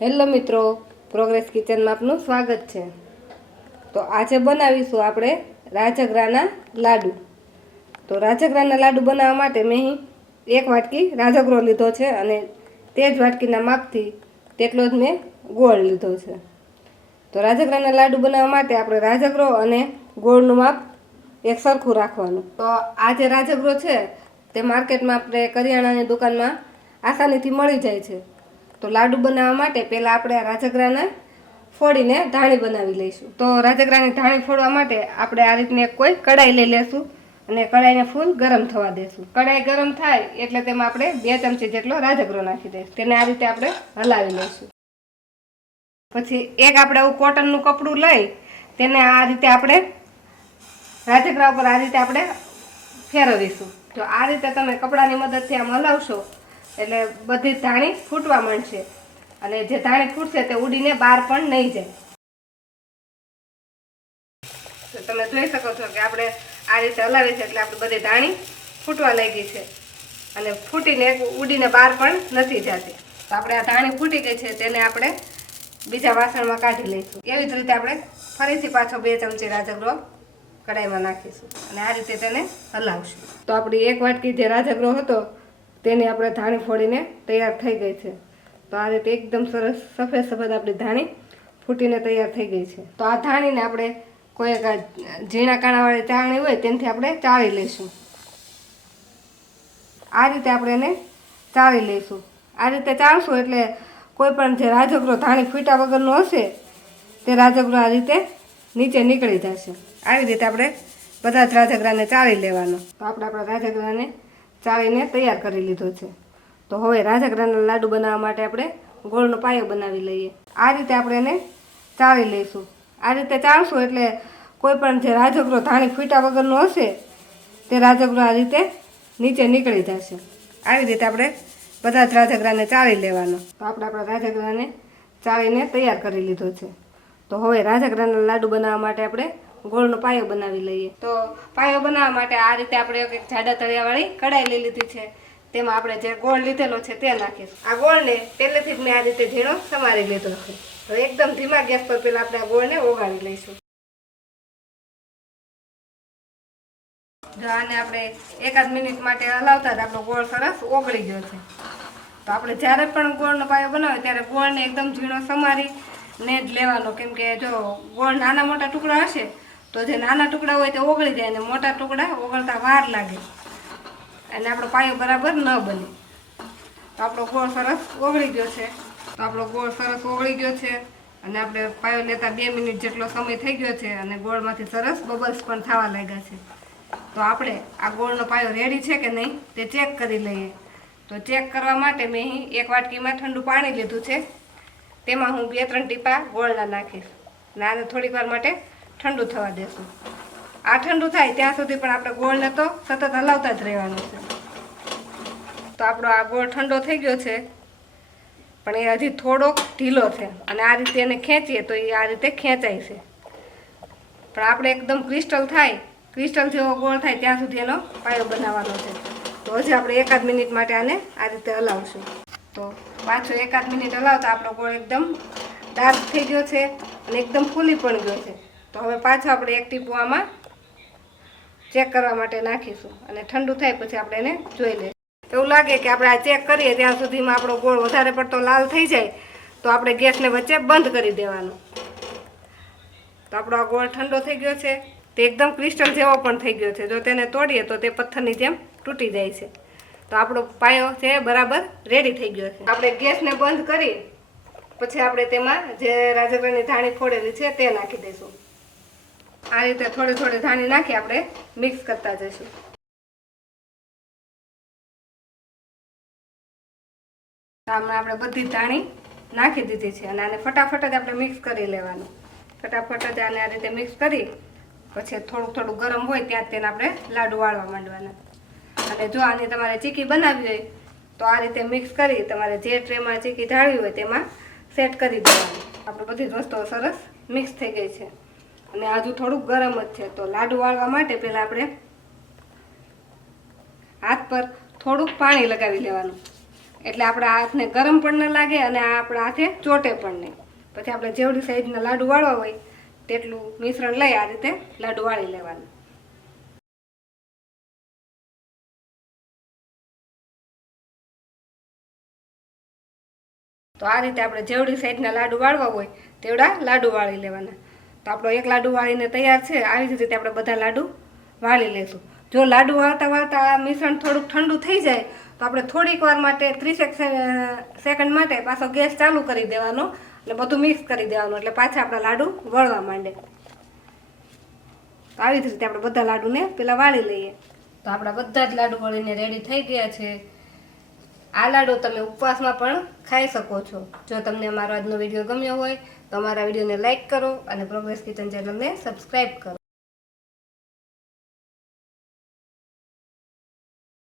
Hello મિત્રો, progress કિચનમાં આપનું સ્વાગત છે। તો આજે બનાવીશું આપણે રાજગરાના લાડુ। તો રાજગરાના લાડુ બનાવવા માટે મેં એક વાટકી રાજગરો લીધો છે અને તે જ વાટકીના માપથી તેટલો જ મેં ગોળ લીધો છે। તો રાજગરાના લાડુ બનાવવા માટે આપણે રાજગરો અને ગોળનું માપ એક સરખું રાખવાનું। તો આ જે રાજગરો છે તે માર્કેટમાં આપણે કરિયાણાની દુકાનમાં આસાનીથી મળી જાય છે। તો લાડુ બનાવવા માટે પહેલાં આપણે રાજગરાને ફોડીને ધાણી બનાવી લઈશું। તો રાજગરાની ધાણી ફોડવા માટે આપણે આ રીતની કોઈ કડાઈ લઈ લેશું અને કડાઈને ફૂલ ગરમ થવા દેશું। કડાઈ ગરમ થાય એટલે તેમાં આપણે 2 ચમચી જેટલો રાજગરો નાખી દઈશું। તેને આ રીતે આપણે હલાવી લઈશું। પછી એક આપણે આવું કોટનનું કપડું લઈ તેને આ રીતે આપણે રાજગરા ઉપર આ રીતે આપણે ફેરવીશું। તો આ રીતે તમે કપડાની મદદથી આમ હલાવશો એટલે બધી ધાણી ફૂટવા માંડશે અને જે ધાણી ફૂટશે તે ઉડીને બહાર પણ નહીં જાય। તો તમે જોઈ શકો છો કે આપણે આ રીતે હલાવી છે એટલે આપણી બધી ધાણી ફૂટવા લાગી છે અને ફૂટીને ઉડીને બહાર પણ નથી જતી। તો આપણે આ ધાણી ફૂટી ગઈ છે તેને આપણે બીજા વાસણમાં કાઢી લઈશું। એવી જ રીતે આપણે ફરીથી પાછો 2 ચમચી રાજગરો કડાઈમાં નાખીશું અને આ રીતે તેને હલાવશું। તો આપણી એક વાટકી જે રાજગરો હતો તેની આપણે ધાણી ફોડીને તૈયાર થઈ ગઈ છે। તો આ રીતે એકદમ સરસ સફેદ સફેદ આપણી ધાણી ફૂટીને તૈયાર થઈ ગઈ છે। તો આ ધાણીને આપણે કોઈ ઝીણા કાણાવાળી ચાળણી હોય તેનાથી આપણે ચાળી લઈશું। આ રીતે આપણે એને ચાળી લઈશું। આ રીતે ચાળશું એટલે કોઈ પણ જે રાજગરો ધાણી ફૂટ્યા વગરનો હશે તે રાજગરો આ રીતે નીચે નીકળી જશે। આવી રીતે આપણે બધા જ રાજગરાને ચાળી લેવાનો। તો આપણે આપણા રાજગરાને ચાળીને તૈયાર કરી લીધો છે। તો હવે રાજગરાના લાડુ બનાવવા માટે આપણે ગોળનો પાયો બનાવી લઈએ। આ રીતે આપણે એને ચાળી લઈશું। આ રીતે ચાળશું એટલે કોઈ પણ જે રાજગરો ધાણી ફૂટ્યા વગરનો હશે તે રાજગરો આ રીતે નીચે નીકળી જશે। આવી રીતે આપણે બધા જ રાજગરાને ચાળી લેવાનો। તો આપણે આપણા રાજગરાને ચાળીને તૈયાર કરી લીધો છે। તો હવે રાજગરાના લાડુ બનાવવા માટે આપણે ગોળનો પાયો બનાવી લઈએ। તો પાયો બનાવવા માટે આ રીતે આપણે એક જાડા તળિયાવાળી કડાઈ લઈ લીધી છે। તેમાં આપણે જે ગોળ લીધેલો છે તે નાખીશું। આ ગોળને પહેલેથી જ મેં આ રીતે ઝીણો સમારી લીધો છે। તો એકદમ ધીમા ગેસ પર પહેલાં આપણે આ ગોળને ઓગાળી લઈશું। જો આને આપણે 1 મિનિટ માટે હલાવતા જ આપણો ગોળ સરસ ઓગળી ગયો છે। તો આપણે જ્યારે પણ ગોળનો પાયો બનાવે ત્યારે ગોળને એકદમ ઝીણો સમારીને જ લેવાનો, કેમ કે જો ગોળ નાના મોટા ટુકડા હશે તો જે નાના ટુકડા હોય તે ઓગળી જાય અને મોટા ટુકડા ઓગળતા વાર લાગે અને આપણો પાયો બરાબર ન બને। તો આપણો ગોળ સરસ ઓગળી ગયો છે। તો આપણો ગોળ સરસ ઓગળી ગયો છે અને આપણે પાયો લેતા 2 મિનિટ જેટલો સમય થઈ ગયો છે અને ગોળમાંથી સરસ બબલ્સ પણ થવા લાગ્યા છે। તો આપણે આ ગોળનો પાયો રેડી છે કે નહીં તે ચેક કરી લઈએ। તો ચેક કરવા માટે મેં અહીં એક વાટકીમાં ઠંડુ પાણી લીધું છે, તેમાં હું 2-3 ટીપા ગોળના નાખીશ અને આને થોડીક વાર માટે ઠંડુ થવા દેશું। આ ઠંડુ થાય ત્યાં સુધી પણ આપણે ગોળને તો સતત હલાવતા જ રહેવાનું છે। તો આપણો આ ગોળ ઠંડો થઈ ગયો છે પણ એ હજી થોડોક ઢીલો છે અને આ રીતે એને ખેંચીએ તો એ આ રીતે ખેંચાય છે, પણ આપણે એકદમ ક્રિસ્ટલ જેવો ગોળ થાય ત્યાં સુધી એનો પાયો બનાવવાનો છે। તો હજી આપણે 1 મિનિટ માટે આને આ રીતે હલાવશું। તો પાછો 1 મિનિટ હલાવતા આપણો ગોળ એકદમ ડાર્ક થઈ ગયો છે અને એકદમ ફૂલી પણ ગયો છે। તો હવે પાછો આપણે 1 ટીપું આમાં ચેક કરવા માટે નાખીશું અને ઠંડુ થાય પછી આપણે એને જોઈ લઈશું। એવું લાગે કે આપણે આ ચેક કરીએ ત્યાં સુધીમાં આપણો ગોળ વધારે પડતો લાલ થઈ જાય તો આપણે ગેસને વચ્ચે બંધ કરી દેવાનો। તો આપણો આ ગોળ ઠંડો થઈ ગયો છે, તે એકદમ ક્રિસ્ટલ જેવો પણ થઈ ગયો છે। જો તેને તોડીએ તો તે પથ્થરની જેમ તૂટી જાય છે। તો આપણો પાયો છે બરાબર રેડી થઈ ગયો છે। આપણે ગેસને બંધ કરી પછી આપણે તેમાં જે રાજગરાની ધાણી ફોડેલી છે તે નાખી દઈશું। આ રીતે થોડી થોડી ધાણી નાખી આપણે મિક્સ કરતા જઈશું। આમાં આપણે બધી ધાણી નાખી દીધી છે અને આને ફટાફટ જ આપણે મિક્સ કરી લેવાનું। ફટાફટ જ આને આ રીતે મિક્સ કરી પછી થોડું ગરમ હોય ત્યાં જ તેને આપણે લાડુ વાળવા માંડવાના। અને જો આની તમારે ચીકી બનાવવી હોય તો આ રીતે મિક્સ કરી તમારે જે ટ્રેમાં ચીકી ઢાળવી હોય તેમાં સેટ કરી દેવાનું। આપણે બધી જ વસ્તુઓ સરસ મિક્સ થઈ ગઈ છે અને હજુ થોડુંક ગરમ જ છે। તો લાડુ વાળવા માટે પહેલાં આપણે હાથ પર થોડુંક પાણી લગાવી લેવાનું એટલે આપણા હાથને ગરમ પણ ન લાગે અને આ આપણા હાથે ચોટે પણ નહીં. પછી આપણે જેવડી સાઈઝના લાડુ વાળવા હોય તેટલું મિશ્રણ લઈ આ રીતે લાડુ વાળી લેવાનું. તો આ રીતે આપણે જેવડી સાઈઝના લાડુ વાળવા હોય તેવડા લાડુ વાળી લેવાના. તો આપણો એક લાડુ વાળીને તૈયાર છે. આવી જ રીતે આપણે બધા લાડુ વાળી લેશું. જો લાડુ વાળતા વાળતા આ મિશ્રણ થોડુંક ઠંડુ થઈ જાય તો આપણે થોડીક વાર માટે 30 સેકન્ડ માટે પાછો ગેસ ચાલુ કરી દેવાનો અને બધું મિક્સ કરી દેવાનું, એટલે પાછા આપણા લાડુ વળવા માંડે. તો આવી જ રીતે આપણે બધા લાડુને પહેલાં વાળી લઈએ. તો આપણા બધા જ લાડુ વળીને રેડી થઈ ગયા છે. આ લાડુ તમે ઉપવાસમાં પણ ખાઈ શકો છો. જો તમને અમારો આજનો વિડીયો ગમ્યો હોય તો અમારા વિડીયોને લાઈક કરો અને પ્રોગ્રેસ કિચન ચેનલને સબસ્ક્રાઈબ કરો.